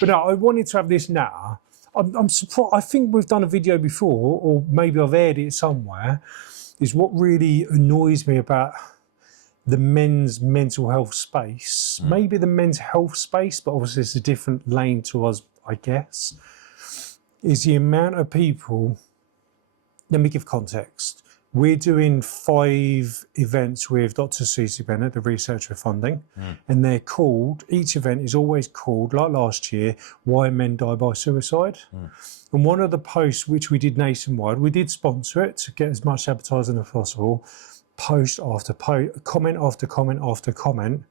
But no, I wanted to have this now. I'm surprised. I think we've done a video before, or maybe I've aired it somewhere. Is what really annoys me about the men's mental health space, maybe the men's health space, but obviously it's a different lane to us, I guess, is the amount of people. Let me give context. We're doing 5 events with Dr. Susie Bennett, the researcher funding, and they're called, each event is always called, like last year, Why Men Die by Suicide. And one of the posts, which we did nationwide, we did sponsor it to get as much advertising as possible, post after post, comment after comment after comment,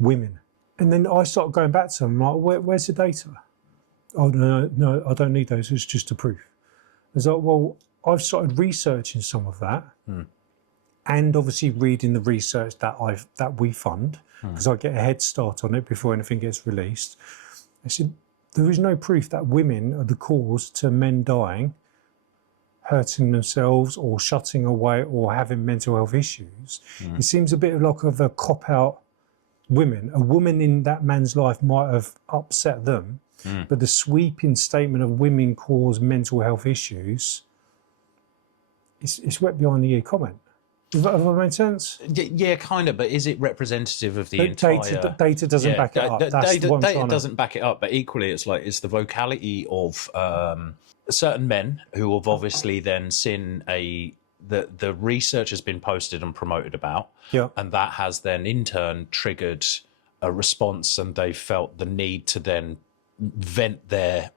women. And then I started going back to them, like, where's the data? Oh, no, I don't need those, it's just a proof. It's like, well, I've started researching some of that, and obviously reading the research that we fund, because I get a head start on it before anything gets released. I said there is no proof that women are the cause to men dying, hurting themselves, or shutting away, or having mental health issues. It seems a bit like of a cop out. A woman in that man's life might have upset them, but the sweeping statement of women cause mental health issues. It's wet behind the ear comment. Does that make sense? Yeah, kind of. But is it representative of the entire data? Doesn't back it up. Data doesn't back it up. But equally, it's the vocality of certain men who have obviously then seen the research has been posted and promoted about, and that has then in turn triggered a response, and they felt the need to then vent their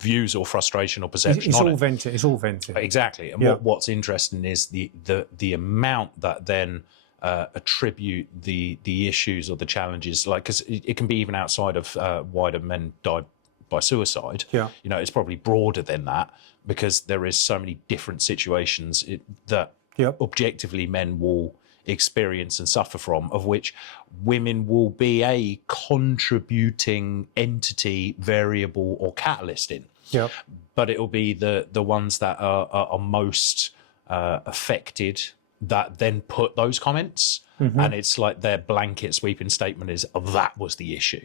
views or frustration or perception. It's all vented. Exactly. And what's interesting is the amount that then attribute the issues or the challenges, like, because it can be even outside of why do men die by suicide. It's probably broader than that, because there is so many different situations that objectively men will experience and suffer from, of which women will be a contributing entity, variable or catalyst in. But it will be the ones that are most affected that then put those comments, and it's like their blanket sweeping statement is, oh, that was the issue.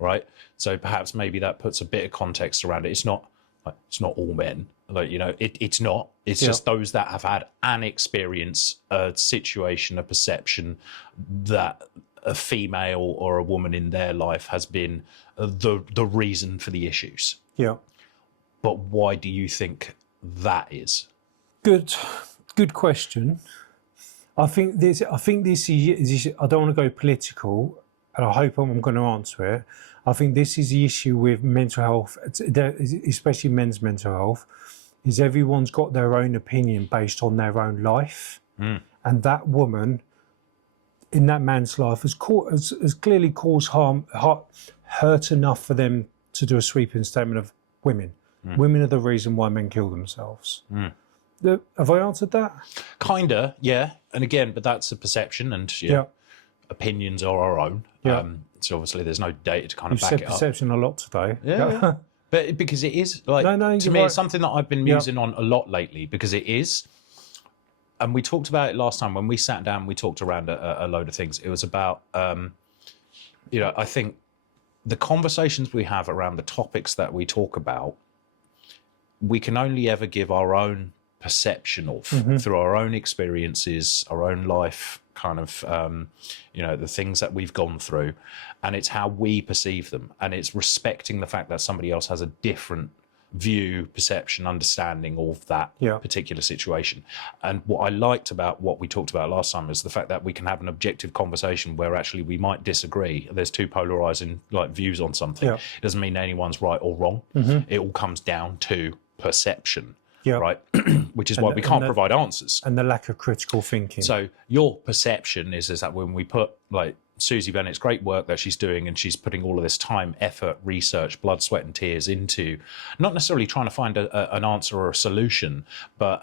Right. So perhaps maybe that puts a bit of context around it. It's not all men. It's not. It's just those that have had an experience, a situation, a perception that a female or a woman in their life has been the reason for the issues. But why do you think that is? Good question. I think this is. I don't want to go political, and I hope I'm going to answer it. I think this is the issue with mental health, especially men's mental health, is everyone's got their own opinion based on their own life. And that woman in that man's life has clearly caused hurt enough for them to do a sweeping statement of women. Women are the reason why men kill themselves. Have I answered that? Kinda, yeah. And again, but that's a perception, and opinions are our own. So obviously there's no data to kind of back it up. You've said perception a lot today. But because it is, like, to me, it's something that I've been musing on a lot lately, because it is, and we talked about it last time when we sat down, we talked around a load of things. It was about, I think the conversations we have around the topics that we talk about, we can only ever give our own perception of through our own experiences, our own life, kind of, the things that we've gone through, and it's how we perceive them, and it's respecting the fact that somebody else has a different view, perception, understanding of that particular situation. And what I liked about what we talked about last time is the fact that we can have an objective conversation where actually we might disagree. There's two polarizing views on something. It doesn't mean anyone's right or wrong. It all comes down to perception. Right, which is why we can't provide answers. And the lack of critical thinking. So your perception is that when we put, like, Susie Bennett's great work that she's doing, and she's putting all of this time, effort, research, blood, sweat and tears into not necessarily trying to find an answer or a solution, but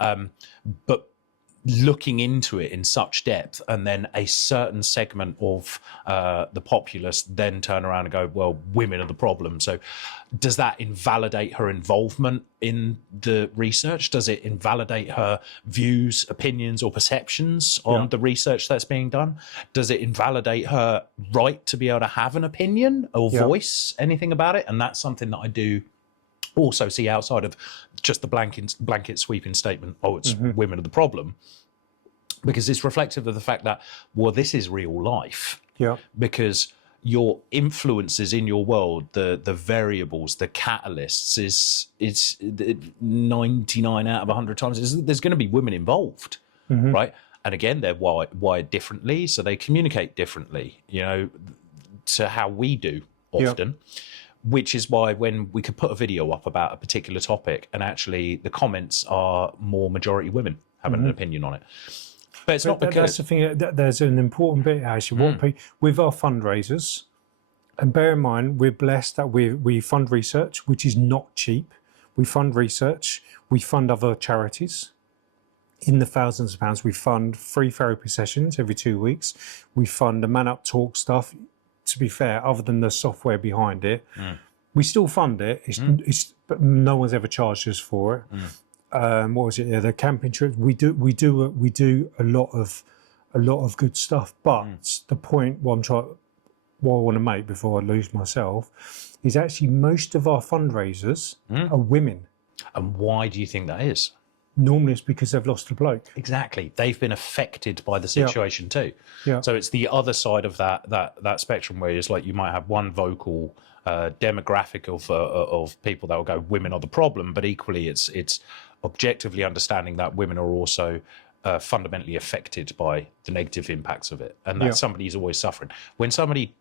looking into it in such depth, and then a certain segment of the populace then turn around and go, well, women are the problem. So does that invalidate her involvement in the research? Does it invalidate her views, opinions, or perceptions on the research that's being done? Does it invalidate her right to be able to have an opinion or voice anything about it? And that's something that I do also see outside of just the blanket sweeping statement, oh, it's women are the problem, because it's reflective of the fact that, well, this is real life. Yeah. Because your influences in your world, the variables, the catalysts, it's 99 out of 100 times, there's going to be women involved, right? And again, they're wired differently, so they communicate differently, to how we do often. Which is why when we could put a video up about a particular topic and actually the comments are more majority women having an opinion on it. But it's not because... That's the thing, there's an important bit, actually. With our fundraisers, and bear in mind, we're blessed that we fund research, which is not cheap. We fund research, we fund other charities in the thousands of pounds. We fund free therapy sessions every 2 weeks. We fund the MANUP talk stuff. To be fair, other than the software behind it, we still fund it. But no one's ever charged us for it. What was it? Yeah, the camping trips. We do a lot of good stuff. But the point what I want to make before I lose myself is actually most of our fundraisers are women. And why do you think that is? Normally it's because they've lost a bloke. Exactly. They've been affected by the situation too. Yeah. So it's the other side of that spectrum where it's like you might have one vocal demographic of people that will go, women are the problem, but equally it's objectively understanding that women are also fundamentally affected by the negative impacts of it, and that somebody is always suffering. When somebody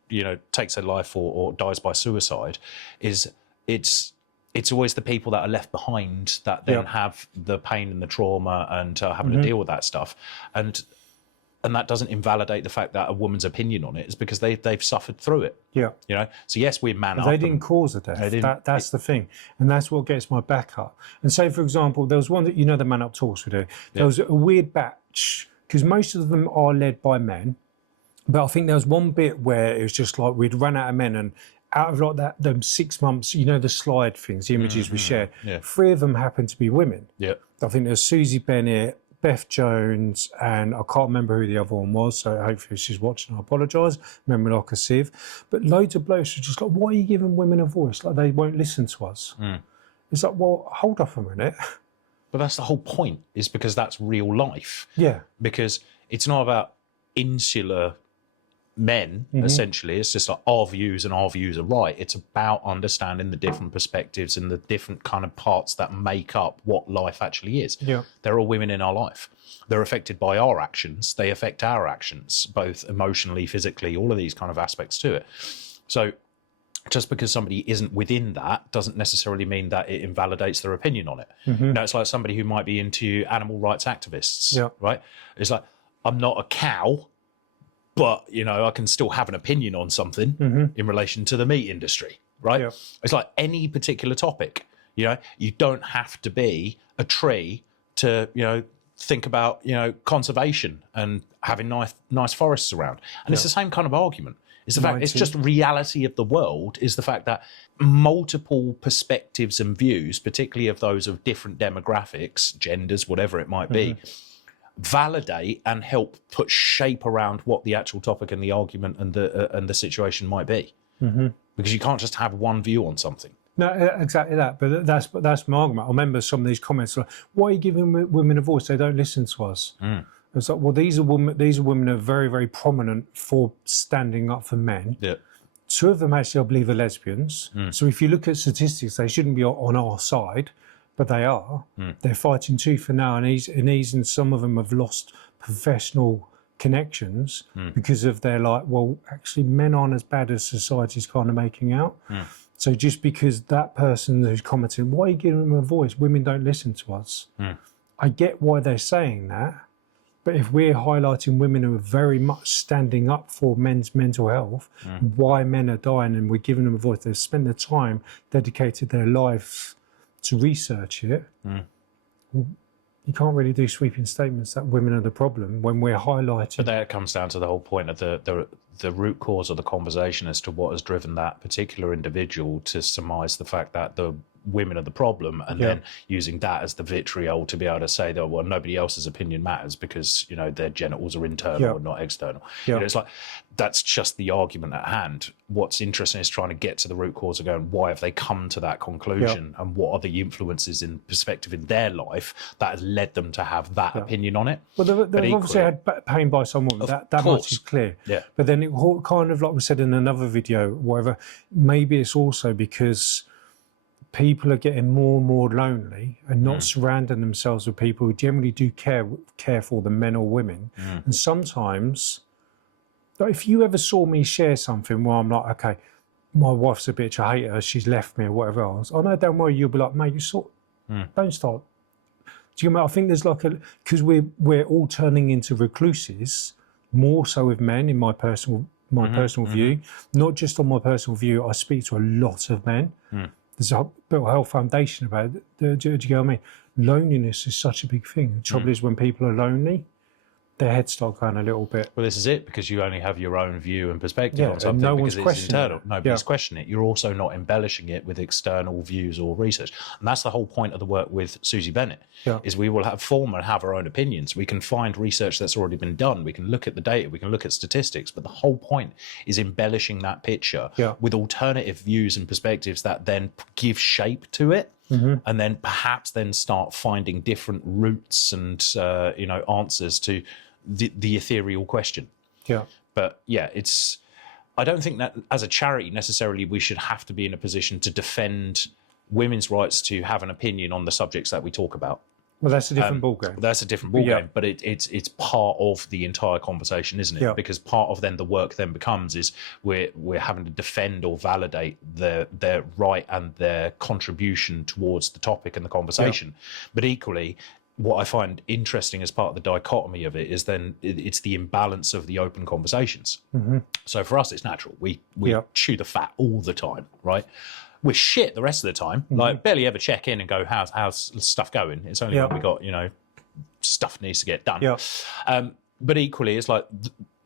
takes their life or dies by suicide, it's always the people that are left behind that then have the pain and the trauma and having to deal with that stuff. And that doesn't invalidate the fact that a woman's opinion on it is because they've suffered through it. Yeah. So yes, we man up. They didn't cause the death. That's the thing. And that's what gets my back up. And say, for example, there was one that, the Man Up talks we do. There was a weird batch, because most of them are led by men. But I think there was one bit where it was just like we'd run out of men, and out of like them 6 months, the slide things, the images we shared, 3 of them happened to be women. Yeah. I think there's Susie Bennett, Beth Jones, and I can't remember who the other one was, so hopefully she's watching, I apologise, memory like a sieve. But loads of blokes are just like, why are you giving women a voice? Like, they won't listen to us. It's like, well, hold up a minute. But that's the whole point, is because that's real life. Yeah. Because it's not about insular men, essentially. It's just like our views and our views are right. It's about understanding the different perspectives and the different kind of parts that make up what life actually is. Yeah. There are women in our life. They're affected by our actions. They affect our actions, both emotionally, physically, all of these kind of aspects to it. So just because somebody isn't within that doesn't necessarily mean that it invalidates their opinion on it. It's like somebody who might be into animal rights activists, right? It's like, I'm not a cow, but, I can still have an opinion on something in relation to the meat industry, right? Yeah. It's like any particular topic, you don't have to be a tree to, think about, conservation and having nice forests around. And it's the same kind of argument. It's the fact, it's just reality of the world, is the fact that multiple perspectives and views, particularly of those of different demographics, genders, whatever it might be, validate and help put shape around what the actual topic and the argument and the situation might be, because you can't just have one view on something. No, exactly that. But that's my argument. I remember some of these comments like, "Why are you giving women a voice? They don't listen to us." It's like, well, these are women who are very, very prominent for standing up for men. Yeah. 2 of them actually, I believe, are lesbians. So if you look at statistics, they shouldn't be on our side. But they are. They're fighting tooth and nail, and some of them have lost professional connections because of their well, actually, men aren't as bad as society's kind of making out. So just because that person who's commenting, why are you giving them a voice? Women don't listen to us. I get why they're saying that, but if we're highlighting women who are very much standing up for men's mental health, why men are dying, and we're giving them a voice, they've spent the time, dedicated their lives to research it. you can't really do sweeping statements that women are the problem when we're highlighting. But that comes down to the whole point of the root cause of the conversation as to what has driven that particular individual to surmise the fact that the women are the problem, and then using that as the vitriol to be able to say that, well, nobody else's opinion matters because, you know, their genitals are internal and not external. You know, it's like, that's just the argument at hand. What's interesting is trying to get to the root cause of going, why have they come to that conclusion, and what are the influences in perspective in their life that has led them to have that opinion on it. Well, they've obviously had pain by someone, that much is clear. Yeah. But then it kind of, like we said in another video, whatever, maybe it's also because people are getting more and more lonely and not surrounding themselves with people who generally do care for them, men or women. And sometimes, like, if you ever saw me share something where I'm like, okay, my wife's a bitch, I hate her, she's left me or whatever else, oh no, don't worry, you'll be like, mate, don't start. Do you know, I think there's like because we're all turning into recluses, more so with men, in my personal view. Not just on my personal view, I speak to a lot of men. There's a whole foundation about it. Do you get what I mean? Loneliness is such a big thing. The trouble is, when people are lonely, their heads start going a little bit. Well, this is it, because you only have your own view and perspective on something, no because one's it's internal. it. Nobody's questioning it. You're also not embellishing it with external views or research. And that's the whole point of the work with Susie Bennett, is we will form and have our own opinions. We can find research that's already been done. We can look at the data. We can look at statistics. But the whole point is embellishing that picture with alternative views and perspectives that then give shape to it. And then perhaps then start finding different routes and, answers to the ethereal question. But I don't think that as a charity necessarily we should have to be in a position to defend women's rights to have an opinion on the subjects that we talk about. Well, that's a different ballgame. That's a different ballgame, but it's part of the entire conversation, isn't it? Because part of then the work then becomes is we're having to defend or validate their right and their contribution towards the topic and the conversation. But equally, what I find interesting as part of the dichotomy of it is then it's the imbalance of the open conversations. So for us, it's natural. We chew the fat all the time, right? We're shit the rest of the time. Like, barely ever check in and go, how's stuff going? It's only when we got, stuff needs to get done. But equally, it's like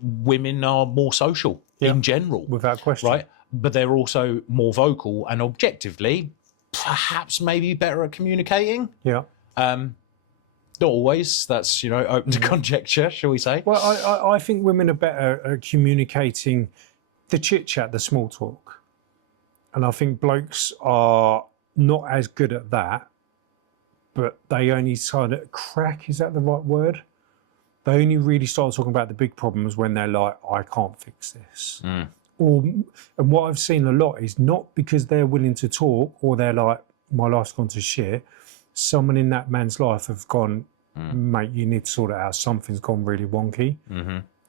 women are more social in general. Without question. Right? But they're also more vocal and objectively, perhaps maybe better at communicating. Not always. That's, open to conjecture, shall we say. Well, I think women are better at communicating the chit-chat, the small talk. And I think blokes are not as good at that, but they only kind of crack, is that the right word? They only really start talking about the big problems when they're like, I can't fix this. And what I've seen a lot is not because they're willing to talk or they're like, my life's gone to shit. Someone in that man's life have gone, mate, you need to sort it out. Something's gone really wonky.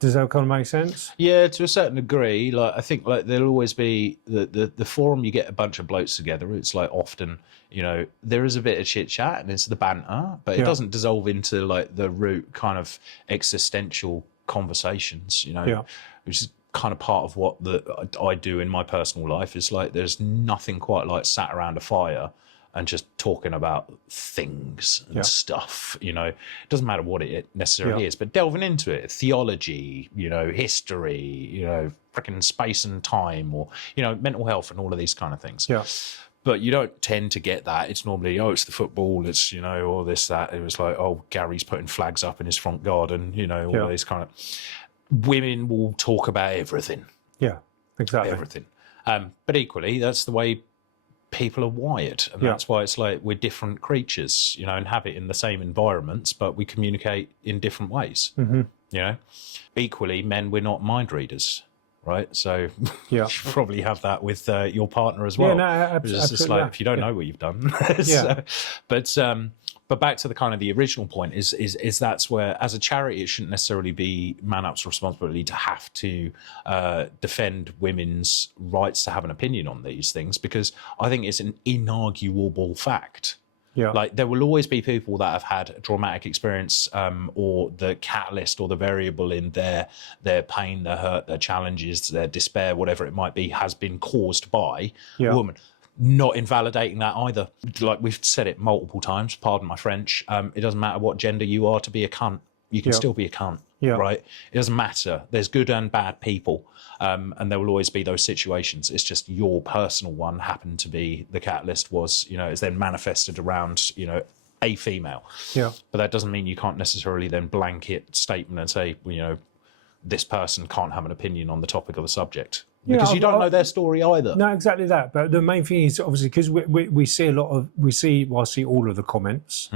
Does that kind of make sense? Yeah, to a certain degree. Like, I think there'll always be the forum. You get a bunch of blokes together. It's like often, there is a bit of chit chat and it's the banter, but it doesn't dissolve into like the root kind of existential conversations. Which is kind of part of what I do in my personal life. Is like there's nothing quite like sat around a fire and just talking about things and stuff, it doesn't matter what it necessarily is, but delving into it, theology, history, freaking space and time, or, mental health and all of these kind of things. But you don't tend to get that. It's normally, it's the football, it's, all this, that. It was like, Gary's putting flags up in his front garden, all these kind of... Women will talk about everything. Yeah, exactly. Everything. But equally, that's the way people are wired, and that's why it's like we're different creatures, inhabit in the same environments, but we communicate in different ways. Equally, men, we're not mind readers, right? So you probably have that with your partner as well. Absolutely. It's just like, if you don't know what you've done. But back to the kind of the original point is that's where, as a charity, it shouldn't necessarily be MANUP's responsibility to have to defend women's rights to have an opinion on these things, because I think it's an inarguable fact. Like, there will always be people that have had a traumatic experience, or the catalyst or the variable in their pain, their hurt, their challenges, their despair, whatever it might be, has been caused by a woman. not invalidating that either. Like we've said it multiple times, pardon my French, it doesn't matter what gender you are to be a cunt. You can still be a cunt, right? It doesn't matter. There's good and bad people, and there will always be those situations. It's just your personal one happened to be the catalyst was, is then manifested around, a female. Yeah. But that doesn't mean you can't necessarily then blanket statement and say, this person can't have an opinion on the topic of the subject. Because you don't know their story either. No, exactly that. But the main thing is obviously because we see I see all of the comments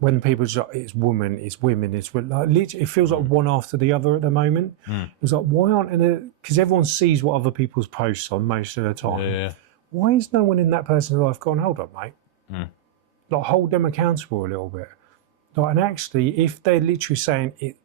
when people say it's woman, it's women, it's like literally, it feels like one after the other at the moment. It's like why aren't because everyone sees what other people's posts on most of the time. Yeah. Why is no one in that person's life gone, hold up, mate? Like hold them accountable a little bit. Like, and actually, if they're literally saying it.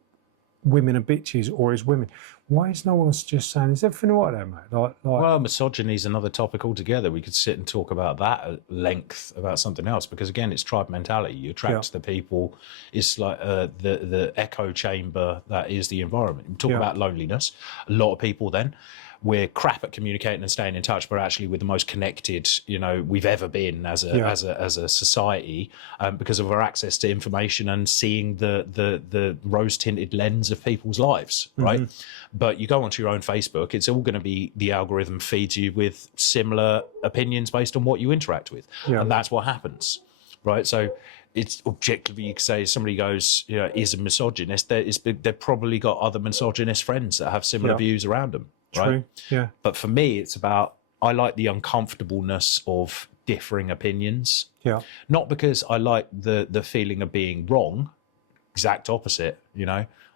Women are bitches or is women. Why is no one just saying, is everything all right there, mate? Well, misogyny is another topic altogether. We could sit and talk about that at length about something else because, again, it's tribe mentality. You attract the people. It's like the echo chamber that is the environment. We talk about loneliness. A lot of people then, we're crap at communicating and staying in touch, but actually we're the most connected, we've ever been as a society because of our access to information and seeing the rose-tinted lens of people's lives, right? But you go onto your own Facebook, it's all going to be the algorithm feeds you with similar opinions based on what you interact with, and that's what happens, right? So it's objectively, you could say, somebody goes, is a misogynist, they've probably got other misogynist friends that have similar views around them. Right? True. Yeah. But for me, it's about, I like the uncomfortableness of differing opinions. Yeah. Not because I like the feeling of being wrong, exact opposite,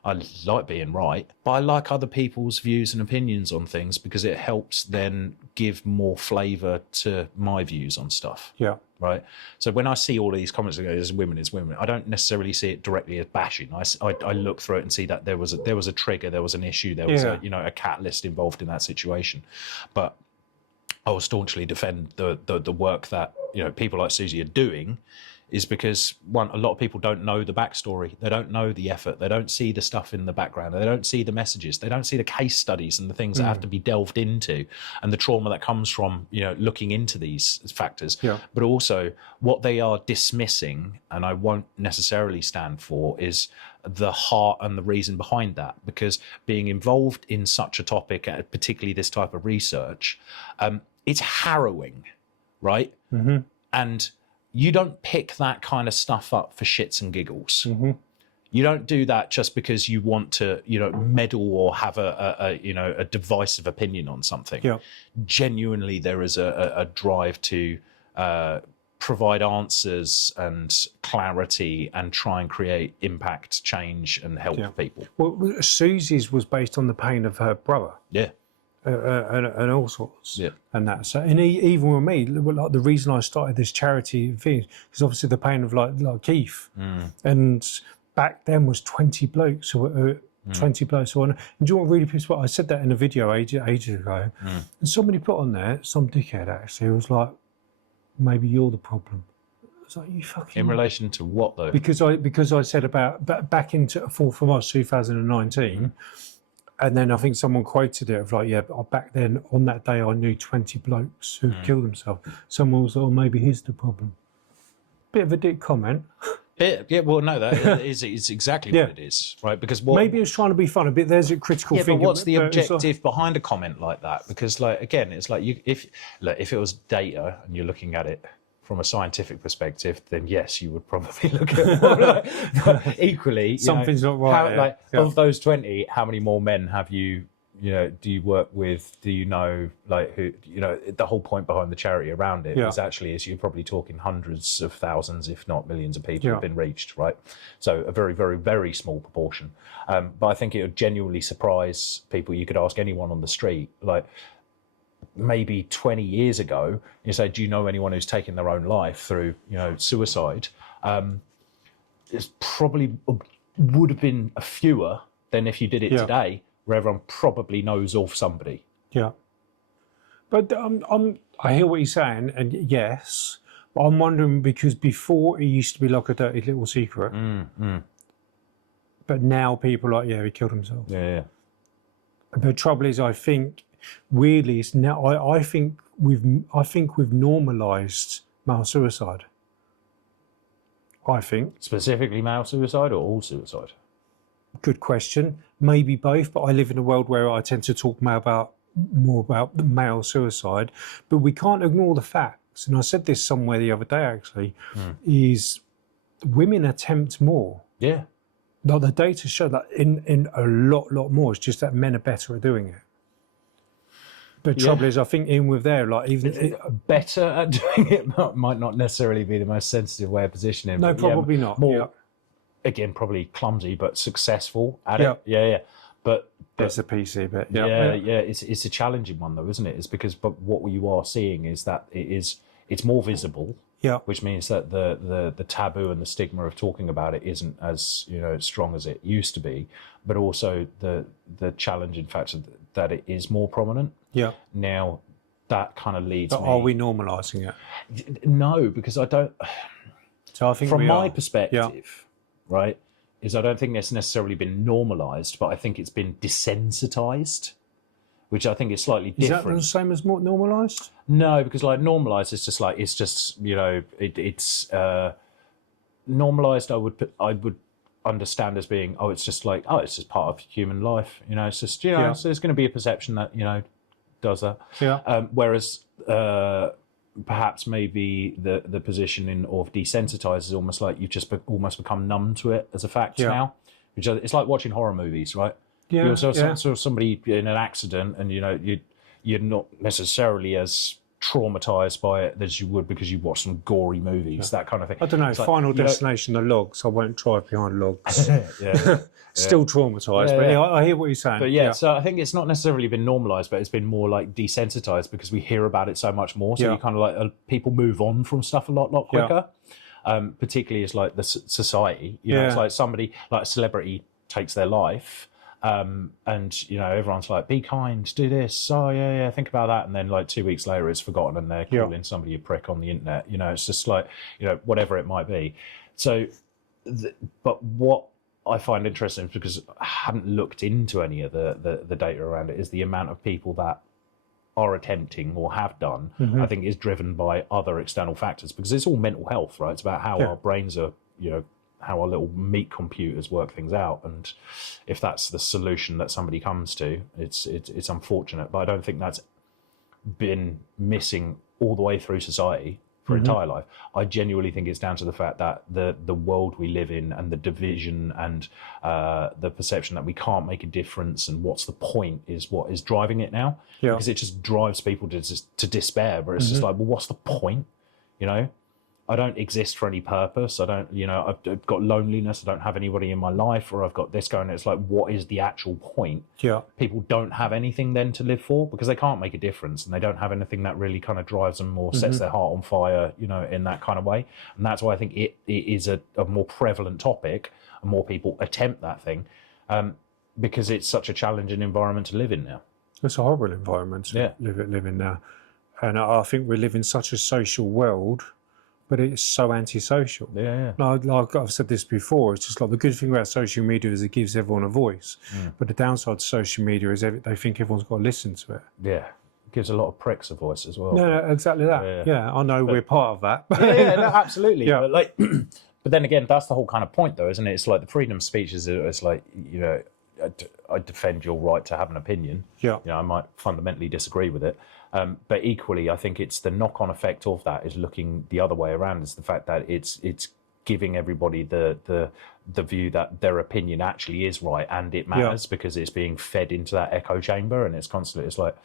I like being right, but I like other people's views and opinions on things because it helps then give more flavour to my views on stuff. Yeah. Right. So when I see all of these comments that go, it's women, I don't necessarily see it directly as bashing. I look through it and see that there was a trigger, there was an issue, there was a catalyst involved in that situation. But I will staunchly defend the work that people like Susie are doing, is because a lot of people don't know the backstory, they don't know the effort, they don't see the stuff in the background, they don't see the messages, they don't see the case studies and the things that have to be delved into, and the trauma that comes from looking into these factors. But also what they are dismissing, and I won't necessarily stand for, is the heart and the reason behind that, because being involved in such a topic, particularly this type of research, it's harrowing, right? And you don't pick that kind of stuff up for shits and giggles. You don't do that just because you want to, meddle or have a divisive opinion on something. Genuinely, there is a drive to provide answers and clarity and try and create impact, change, and help people. Well, Susie's was based on the pain of her brother. Yeah. And all sorts, and that. So, and even with me, like the reason I started this charity thing is obviously the pain of like Keith, and back then was 20 blokes, 20 blokes. So, and do you know what really pissed me off? I said that in a video ages ago, and somebody put on there, some dickhead actually, was like, maybe you're the problem. It's like, you fucking. In relation to what though? Because I said about back into 4th of March 2019. And then I think someone quoted it of like, back then on that day I knew 20 blokes who killed themselves. Someone was like, oh, maybe he's the problem. Bit of a dick comment. Well, no, that is exactly what it is, right? Because maybe it's trying to be funny, but there's a critical thing. But what's the objective behind a comment like that? Because, like, again, it's like if it was data and you're looking at it from a scientific perspective, then yes, you would probably look at it more like, equally. Something's not right. Of those 20, how many more men have you? Do you work with? Do you know, like, who? The whole point behind the charity around it is actually you're probably talking hundreds of thousands, if not millions, of people have been reached, right? So a very, very, very small proportion. But I think it would genuinely surprise people. You could ask anyone on the street, like. Maybe 20 years ago, you say, do you know anyone who's taken their own life through, suicide? It's probably would have been a fewer than if you did it today, where everyone probably knows of somebody. Yeah. But I hear what you're saying, and yes, but I'm wondering because before it used to be like a dirty little secret, but now people are like, he killed himself. Yeah. The trouble is, I think weirdly, it's now. I think we've normalised male suicide. I think. Specifically male suicide or all suicide? Good question. Maybe both, but I live in a world where I tend to talk more about the male suicide. But we can't ignore the facts, and I said this somewhere the other day actually, is women attempt more. Yeah. Like the data show that in a lot more. It's just that men are better at doing it. The trouble is, I think in with there, like even better at doing it might not necessarily be the most sensitive way of positioning. No, but probably not. More, again, probably clumsy, but successful at it. Yeah. But there's a PC bit. Yeah. It's a challenging one though, isn't it? It's because what you are seeing is that it's more visible. Yeah. Which means that the taboo and the stigma of talking about it isn't as strong as it used to be, but also the challenging factor that it is more prominent. Yeah. Now that kind of leads me. Are we normalising it? No, because I don't. So I think from my perspective, right, is I don't think it's necessarily been normalised, but I think it's been desensitized, which I think is slightly different. Is that the same as more normalised? No, because like normalised is just like it's normalised. I would understand as being it's just like it's just part of human life. It's just so there's going to be a perception that does that. Yeah. Whereas perhaps maybe the positioning of desensitized is almost like you've just almost become numb to it as a fact now. Which it's like watching horror movies, right? Yeah. You saw somebody in an accident, and you're not necessarily as traumatized by it as you would because you watch some gory movies, that kind of thing. I don't know. It's Final Destination, the logs. I won't drive behind logs. Yeah. Still traumatised, but I hear what you're saying. But so I think it's not necessarily been normalised, but it's been more like desensitized because we hear about it so much more. So you kind of like people move on from stuff a lot quicker. Particularly as like the society, it's like somebody like a celebrity takes their life. And everyone's like, be kind, do this, think about that, and then like 2 weeks later it's forgotten and they're calling somebody a prick on the internet. It's just like whatever it might be. So but what I find interesting, because I haven't looked into any of the data around it, is the amount of people that are attempting or have done. I think is driven by other external factors, because it's all mental health, right? It's about how our brains are, how our little meat computers work things out, and if that's the solution that somebody comes to, it's unfortunate, but I don't think that's been missing all the way through society for entire life. I genuinely think it's down to the fact that the world we live in, and the division, and the perception that we can't make a difference and what's the point, is what is driving it now. Because it just drives people to despair, but it's just like, well, what's the point? I don't exist for any purpose. I don't, I've got loneliness. I don't have anybody in my life, or I've got this going. It's like, what is the actual point? Yeah. People don't have anything then to live for, because they can't make a difference, and they don't have anything that really kind of drives them or sets their heart on fire, in that kind of way. And that's why I think it is a more prevalent topic, and more people attempt that thing, because it's such a challenging environment to live in now. It's a horrible environment to live in now. And I think we live in such a social world, but it's so antisocial. Like I've said this before, it's just like the good thing about social media is it gives everyone a voice. But the downside to social media is they think everyone's got to listen to it. Yeah. It gives a lot of pricks a voice as well. No, exactly that. Yeah, I know we're part of that. No, absolutely. Yeah. But then again, that's the whole kind of point, though, isn't it? It's like the freedom of speech it's like, I defend your right to have an opinion. Yeah. I might fundamentally disagree with it. But equally, I think it's the knock-on effect of that is looking the other way around. Is the fact that it's giving everybody the view that their opinion actually is right and it matters, because it's being fed into that echo chamber, and it's constantly. It's like,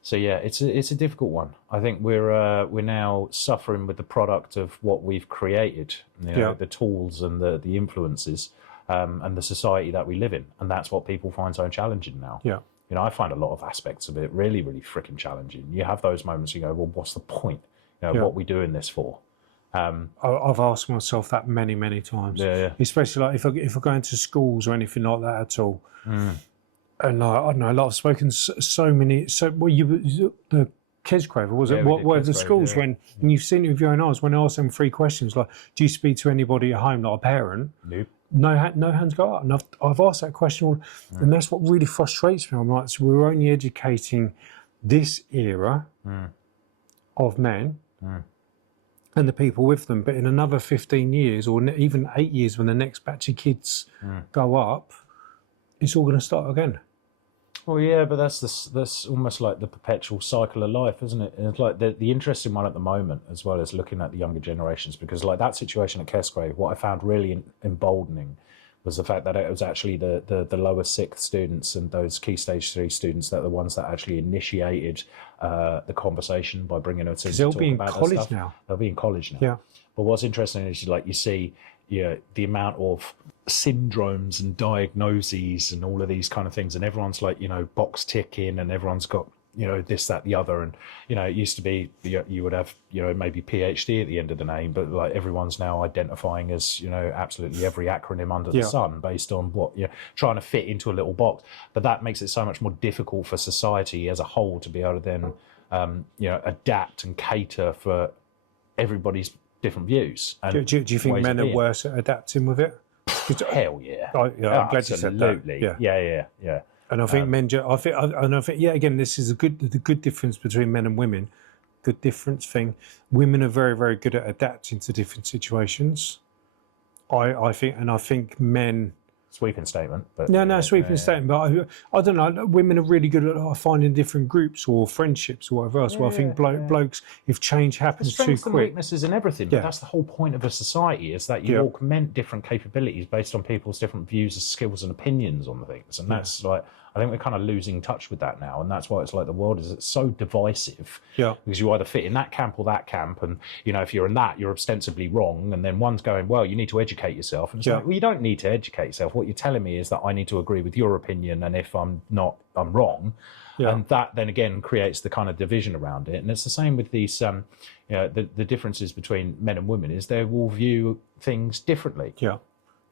so yeah, it's a difficult one. I think we're now suffering with the product of what we've created. The tools and the influences, and the society that we live in, and that's what people find so challenging now. Yeah. I find a lot of aspects of it really, really freaking challenging. You have those moments you go, well, what's the point? What are we doing this for? I've asked myself that many, many times. Yeah. Especially like if I go into schools or anything like that at all. And I don't know, I've spoken the kids Craver, was it? What the schools when you've seen it with your own eyes, when I asked them 3 questions, like, do you speak to anybody at home, not a parent? Nope. no hands go up. And I've asked that question, and that's what really frustrates me. I'm like, so we're only educating this era of men and the people with them, but in another 15 years or even 8 years, when the next batch of kids go up, it's all going to start again. Well, yeah, but that's almost like the perpetual cycle of life, isn't it? And it's like the interesting one at the moment, as well as looking at the younger generations, because like that situation at Kesgrave, what I found really emboldening was the fact that it was actually the lower sixth students and those key stage 3 students that are the ones that actually initiated the conversation by bringing us in. They'll be in college now. They'll be in college now. Yeah. But what's interesting is like you see, the amount of syndromes and diagnoses and all of these kind of things, and everyone's like, box ticking, and everyone's got, this, that, the other, and it used to be you would have maybe PhD at the end of the name, but like everyone's now identifying as absolutely every acronym under the sun based on what trying to fit into a little box. But that makes it so much more difficult for society as a whole to be able to then adapt and cater for everybody's different views. And do you think men are worse at adapting with it? Hell yeah. I'm glad you said that. Yeah. And I think again, this is the good difference between men and women. Good difference thing. Women are very, very good at adapting to different situations. I think men. Sweeping statement, but sweeping statement. But I don't know. Women are really good at finding different groups or friendships or whatever else. Well, I think blokes, if change happens too quick, and weaknesses and everything. But that's the whole point of a society: is that you augment different capabilities based on people's different views, skills, and opinions on the things. And that's like, I think we're kind of losing touch with that now, and that's why it's like the world is so divisive. Yeah. Because you either fit in that camp or that camp, and if you're in that, you're ostensibly wrong, and then one's going, well, you need to educate yourself, and it's like, well, you don't need to educate yourself. What you're telling me is that I need to agree with your opinion, and if I'm not, I'm wrong. Yeah. And that then again creates the kind of division around it, and it's the same with these. The differences between men and women is they will view things differently. Yeah.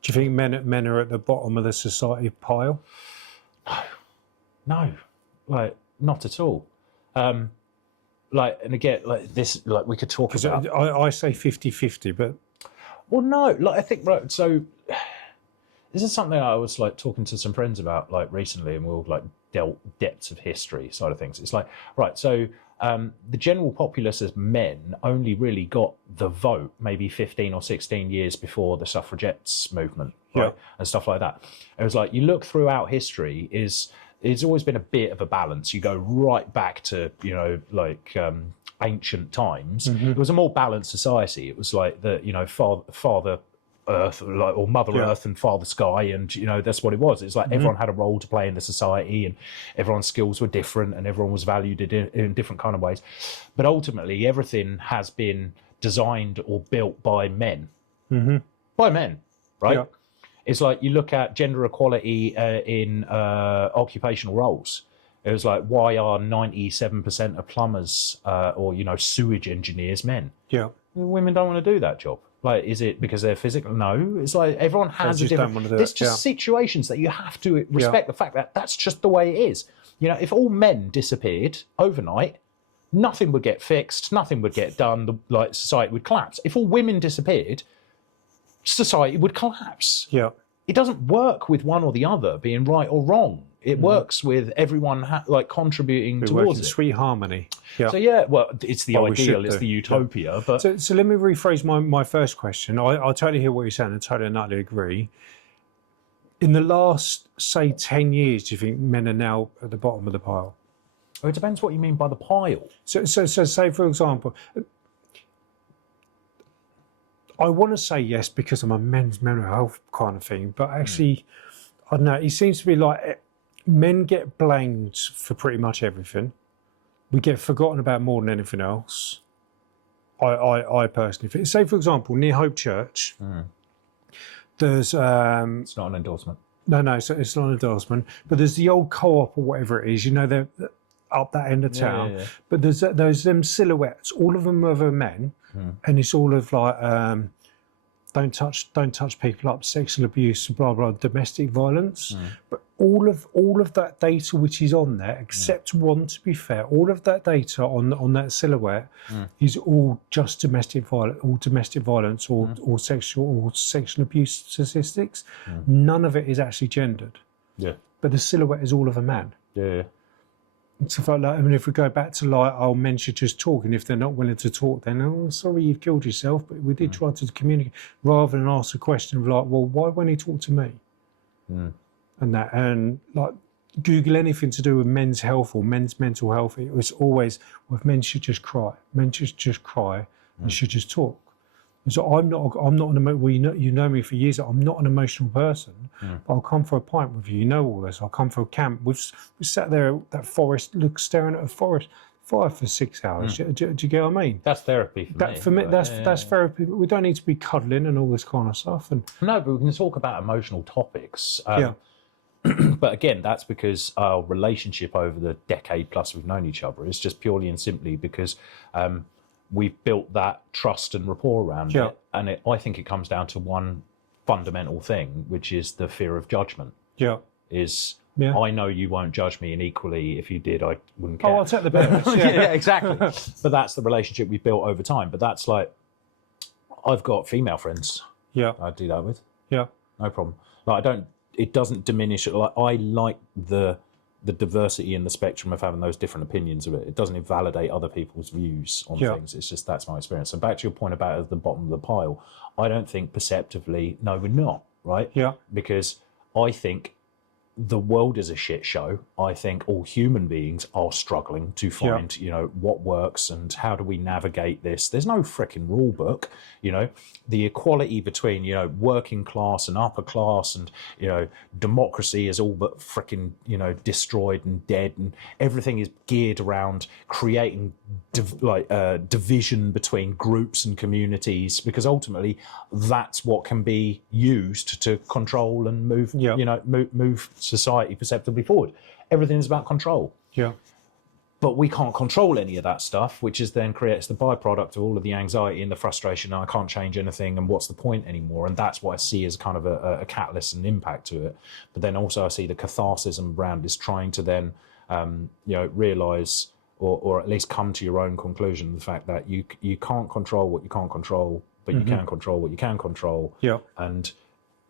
Do you think men are at the bottom of the society pile? No, like not at all. And again, like this, like we could talk about. I say 50-50, but well, no, like I think right. So this is something I was like talking to some friends about like recently, and we all like dealt depths of history side of things. It's like right, so the general populace as men only really got the vote maybe 15 or 16 years before the suffragettes movement, right? And stuff like that. It was like you look throughout history, it's always been a bit of a balance. You go right back to ancient times. It was a more balanced society. It was like the father Earth, or Mother Earth and Father Sky, and that's what it was. It's like everyone had a role to play in the society, and everyone's skills were different, and everyone was valued in different kind of ways. But ultimately, everything has been designed or built by men, by men, right? Yeah. It's like you look at gender equality in occupational roles. It was like, why are 97% of plumbers or sewage engineers men? Yeah, women don't want to do that job. Like, is it because they're physical? No, it's like everyone has a different. There's just situations that you have to respect the fact that that's just the way it is. If all men disappeared overnight, nothing would get fixed, nothing would get done. Society would collapse. If all women disappeared, society would collapse. Yeah, it doesn't work with one or the other being right or wrong. It works with everyone contributing towards it. Sweet harmony. Yeah. So it's the ideal, it's the utopia. Yeah. But so let me rephrase my first question. I totally hear what you're saying. I totally and utterly agree. In the last, say, 10 years, do you think men are now at the bottom of the pile? Well, it depends what you mean by the pile. So say, for example, I want to say yes because I'm a men's mental health kind of thing, but actually, I don't know, it seems to be like men get blamed for pretty much everything. We get forgotten about more than anything else. I personally think. Say, for example, near Hope Church, there's... it's not an endorsement. No, so it's not an endorsement. But there's the old co-op or whatever it is, they're up that end of town. Yeah. But there's them silhouettes, all of them are men, and it's all of like... don't touch people up, sexual abuse, blah blah, domestic violence. But all of that data which is on there, except one, to be fair, all of that data on that silhouette is all just domestic violence, or sexual abuse statistics. None of it is actually gendered. Yeah. But the silhouette is all of a man. Yeah. So like, I mean, if we go back to like, oh, men should just talk, and if they're not willing to talk, then, oh, sorry, you've killed yourself, but we did try to communicate, rather than ask a question of like, well, why won't he talk to me? And that, and like, Google anything to do with men's health or men's mental health, it was always, well, men should just cry. Men should just cry and should just talk. So I'm not well, you know me for years. I'm not an emotional person, but I'll come for a pint with you. You know all this. I'll come for a camp. We sat there at that forest, staring at a forest fire for 6 hours. Do you get what I mean? That's therapy for me. For me, that's therapy. We don't need to be cuddling and all this kind of stuff. And no, but we can talk about emotional topics. But again, that's because our relationship over the decade plus we've known each other is just purely and simply because we've built that trust and rapport around it. And I think it comes down to one fundamental thing, which is the fear of judgment. I know you won't judge me, and equally, if you did, I wouldn't care. Oh, I'll take the benefits. Yeah, exactly. But that's the relationship we've built over time. But that's like, I've got female friends. Yeah. I do that with. Yeah. No problem. Like, it doesn't diminish it. Like, I like the diversity in the spectrum of having those different opinions of it. It doesn't invalidate other people's views on things. It's just, that's my experience. So back to your point about at the bottom of the pile, I don't think perceptively, no, we're not, right? Yeah. Because I think the world is a shit show. I think all human beings are struggling to find, what works and how do we navigate this. There's no freaking rule book, the equality between, working class and upper class and, democracy is all but freaking, destroyed and dead, and everything is geared around creating division between groups and communities, because ultimately that's what can be used to control and move, move society perceptibly forward. Everything is about control. Yeah. But we can't control any of that stuff, which is then creates the byproduct of all of the anxiety and the frustration. And I can't change anything, and what's the point anymore? And that's what I see as kind of a catalyst and impact to it. But then also I see the catharsis around is trying to then, realise or at least come to your own conclusion, the fact that you can't control what you can't control, but you can control what you can control. Yeah. And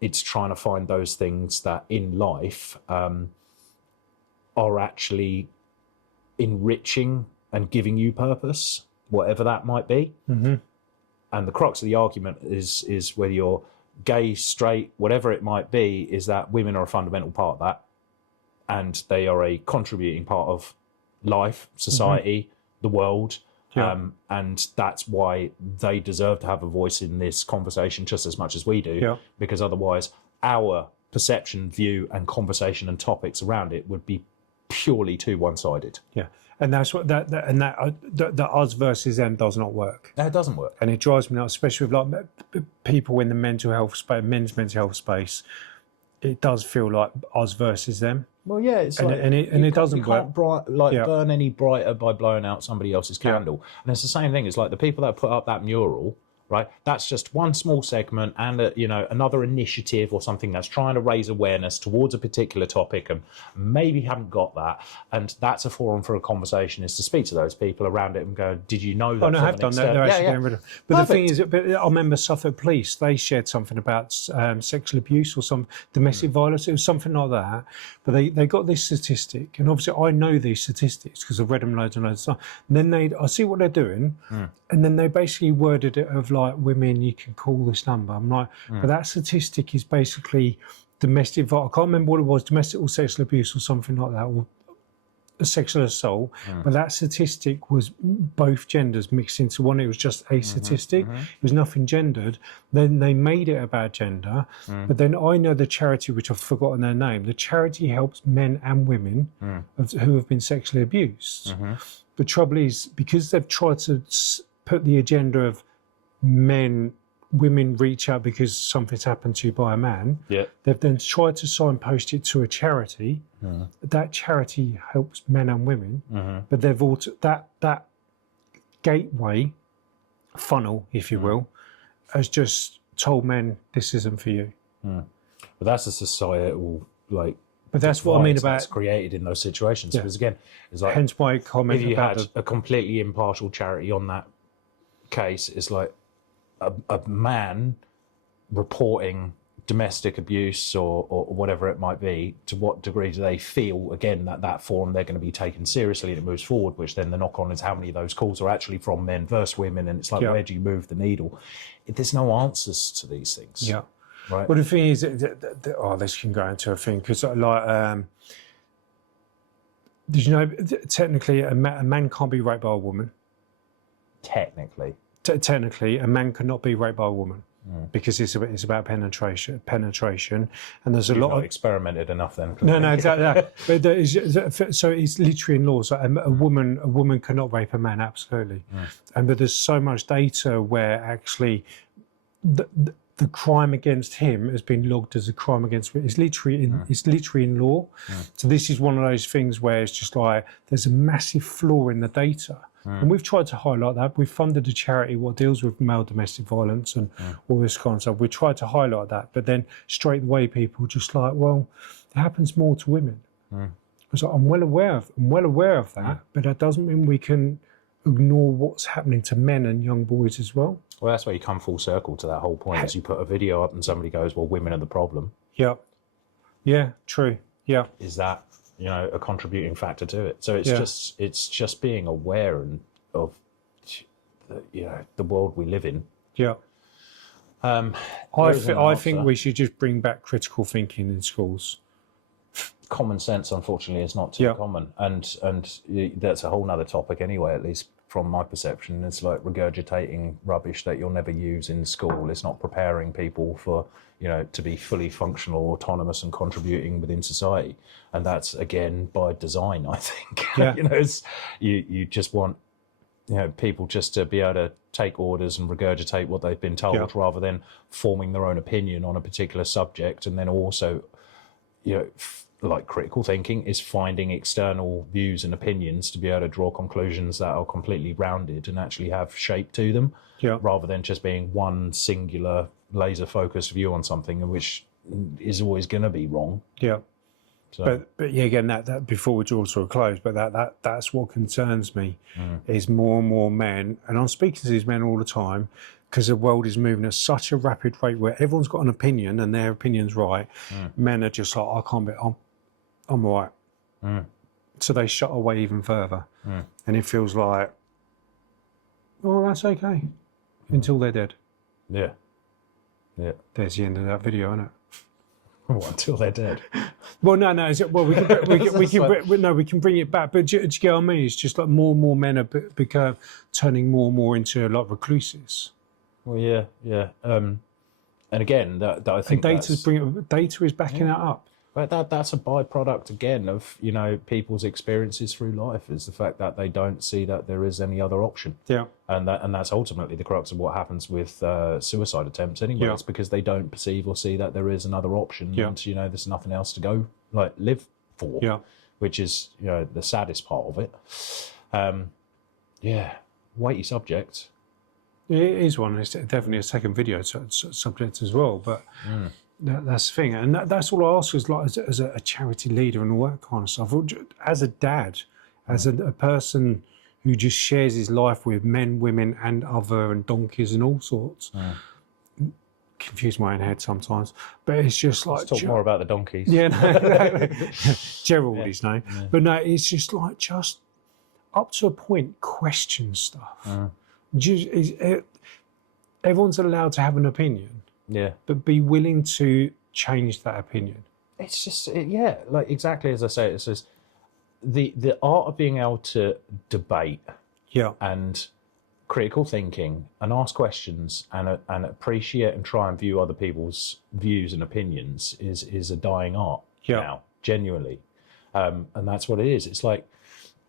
it's trying to find those things that in life are actually enriching and giving you purpose, whatever that might be. And the crux of the argument is whether you're gay, straight, whatever it might be, is that women are a fundamental part of that, and they are a contributing part of life, society, the world. And that's why they deserve to have a voice in this conversation just as much as we do, because otherwise our perception, view and conversation and topics around it would be purely too one-sided. Yeah. And that's what that us versus them does not work. It doesn't work. And it drives me nuts, especially with like people in the men's mental health space. It does feel like us versus them. Well, yeah, it's like, and it doesn't work. Burn any brighter by blowing out somebody else's candle. And it's the same thing. It's like the people that put up that mural, right? That's just one small segment and another initiative or something that's trying to raise awareness towards a particular topic, and maybe haven't got that. And that's a forum for a conversation, is to speak to those people around it and go, did you know that? Oh, no, I have done that. They're actually getting rid of it. But the thing is, I remember Suffolk Police, they shared something about sexual abuse or some domestic violence. It was something like that. But they got this statistic, and obviously I know these statistics because I've read them loads and loads of times. And then I see what they're doing, and then they basically worded it of like, women, you can call this number. I'm like, but that statistic is basically domestic violence. I can't remember what it was, domestic or sexual abuse or something like that, or sexual assault. But that statistic was both genders mixed into one. It was just a statistic. It was nothing gendered. Then they made it about gender. But then I know the charity, which I've forgotten their name, the charity helps men and women who have been sexually abused. The trouble is, because they've tried to put the agenda of women reach out because something's happened to you by a man. They've then tried to signpost it to a charity. That charity helps men and women, but they've also that gateway funnel, if you will, has just told men this isn't for you. But that's a societal But that's what I mean that's about. created in those situations. Because again, it's like, Hence my comment if you about had a completely impartial charity on that case, it's like a man reporting domestic abuse or whatever it might be, to what degree do they feel, again, that form they're going to be taken seriously and it moves forward, which then the knock-on is how many of those calls are actually from men versus women, and it's like, where do you move the needle? There's no answers to these things. Yeah. Right. Well, the thing is, this can go into a thing, because like, did you know, technically a man can't be raped by a woman. Technically. Technically, a man cannot be raped by a woman. Because it's about penetration, and there's a lot of experimented enough then. No, exactly. But there is, so it's literally in law. So a woman cannot rape a man, absolutely. And but there's so much data where actually the crime against him has been logged as a crime against. It's literally in law. So this is one of those things where it's just like there's a massive flaw in the data. And we've tried to highlight that. We've funded a charity what deals with male domestic violence and all this kind of stuff. We tried to highlight that, but then straight away people just like, well, it happens more to women. So I'm well aware of that, but that doesn't mean we can ignore what's happening to men and young boys as well. Well, that's where you come full circle to that whole point. Is you put a video up and somebody goes, well, women are the problem. Yeah. Yeah, true. Yeah. Is that, a contributing factor to it? So it's just being aware of the world we live in. Yeah. I think we should just bring back critical thinking in schools. Common sense, unfortunately, is not too common, and that's a whole nother topic anyway, at least from my perception. It's like regurgitating rubbish that you'll never use in school. It's not preparing people for to be fully functional, autonomous, and contributing within society. And that's again by design, I think. You just want people just to be able to take orders and regurgitate what they've been told, rather than forming their own opinion on a particular subject. And then also, like critical thinking is finding external views and opinions to be able to draw conclusions that are completely rounded and actually have shape to them, rather than just being one singular laser focused view on something, which is always going to be wrong. Yeah. So. But yeah, again, that before we draw to a close, but that's what concerns me is more and more men, and I'm speaking to these men all the time, because the world is moving at such a rapid rate where everyone's got an opinion and their opinion's right. Men are just like, I can't be, I'm all right. So they shut away even further. And it feels like, oh, that's okay, until they're dead. Yeah. Yeah. There's the end of that video, isn't it? Well, until they're dead. Well, no. Well, we can bring it back. But do you get what I mean? It's just like more and more men are turning more and more into like recluses. Well, yeah. And again, that I think data is backing that up. But that's a byproduct again of people's experiences through life, is the fact that they don't see that there is any other option. Yeah. And that's ultimately the crux of what happens with suicide attempts anyway. It's because they don't perceive or see that there is another option, and there's nothing else to go live for. Yeah. Which is the saddest part of it. Weighty subject. It is one. It's definitely a second video subject as well, but. That's the thing, and that's all I ask is like as a charity leader and all that kind of stuff. As a dad, as a person who just shares his life with men, women, and donkeys and all sorts. Confuse my own head sometimes, but it's just like let's talk more about the donkeys. Yeah, no. Gerald, his name, but no, it's just like up to a point, question stuff. Everyone's allowed to have an opinion. Yeah, but be willing to change that opinion. It's just like exactly as I say. It's just the art of being able to debate, and critical thinking, and ask questions, and appreciate and try and view other people's views and opinions is a dying art now, genuinely, and that's what it is. It's like.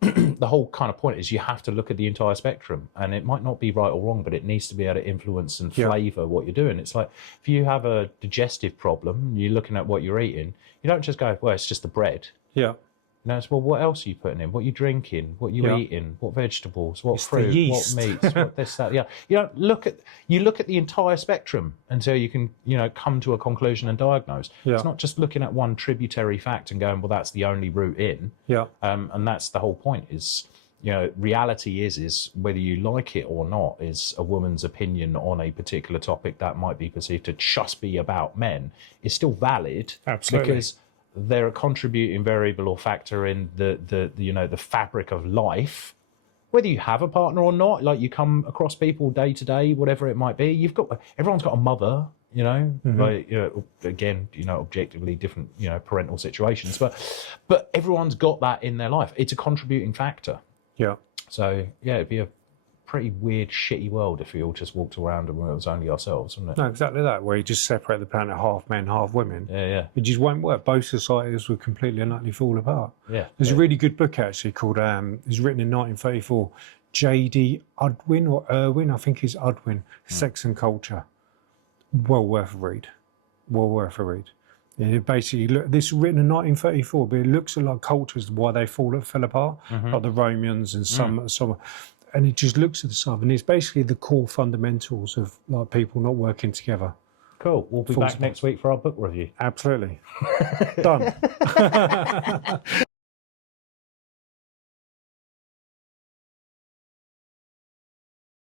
The whole kind of point is you have to look at the entire spectrum, and it might not be right or wrong, but it needs to be able to influence and flavour what you're doing. It's like if you have a digestive problem, you're looking at what you're eating, you don't just go, well, it's just the bread. Yeah. You know, it's, well, what else are you putting in? What are you drinking? What are you eating? What vegetables? What It's the fruit? yeast. What meats? What this, that, yeah. You know, look at the entire spectrum until you can, you know, come to a conclusion and diagnose. Yeah. It's not just looking at one tributary fact and going, well, that's the only route in. Yeah. And that's the whole point. Is, you know, reality is whether you like it or not is a woman's opinion on a particular topic that might be perceived to just be about men is still valid. Absolutely. Because they're a contributing variable or factor in the you know, the fabric of life, whether you have a partner or not. Like, you come across people day to day, whatever it might be. Everyone's got a mother, you know, like, you know, again, you know, objectively different, you know, parental situations, but everyone's got that in their life. It's a contributing factor. Yeah. So yeah, it'd be a pretty weird, shitty world if we all just walked around and it was only ourselves, wouldn't it? No, exactly that, where you just separate the planet half men, half women. Yeah. It just won't work. Both societies would completely and utterly fall apart. Yeah. There's a really good book actually called, it was written in 1934, J.D. Udwin or Irwin, I think it's Udwin, Sex and Culture. Well worth a read. Well worth a read. And it basically, this was written in 1934, but it looks at like cultures, why they fell apart, like the Romans and some, and it just looks at the stuff, and it's basically the core fundamentals of like people not working together. Cool. We'll be back next week for our book review. Absolutely. Done.